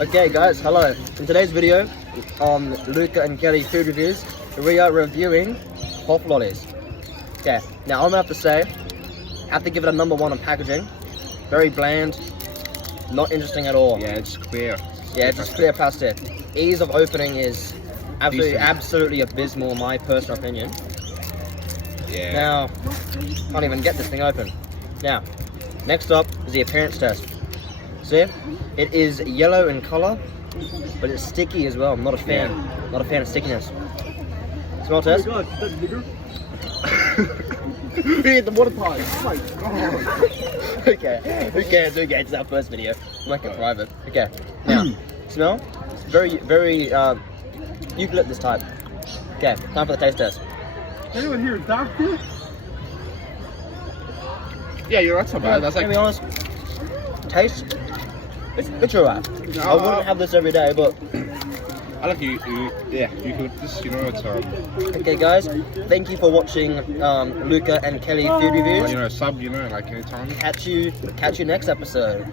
Okay guys, hello. In today's video on Luca and Kelly food reviews, we are reviewing Pop Lollies. Okay, now I'm gonna have to say, I have to give it a number 1 on packaging. Very bland, not interesting at all. Yeah, it's clear. Yeah, it's just clear plastic. Ease of opening is absolutely abysmal in my personal opinion. Yeah. Now, can't even get this thing open. Now, next up is the appearance test. See, it is yellow in color, but it's sticky as well. I'm not a fan. Not a fan of stickiness. Smell test. Oh my god, that's bigger. The water pipe. Oh my god. Okay, who cares? It's our first video. I'm like a private. Okay, now, smell. It's very eucalyptus type. Okay, time for the taste test. Anyone here, doctor? Yeah, you're right, bad. That's To like be honest, taste, it's alright. I wouldn't have this every day, but I like eucalyptus. You know, it's okay, guys. Thank you for watching Luca and Kelly food reviews. you know, sub. You know, like anytime. Catch you next episode.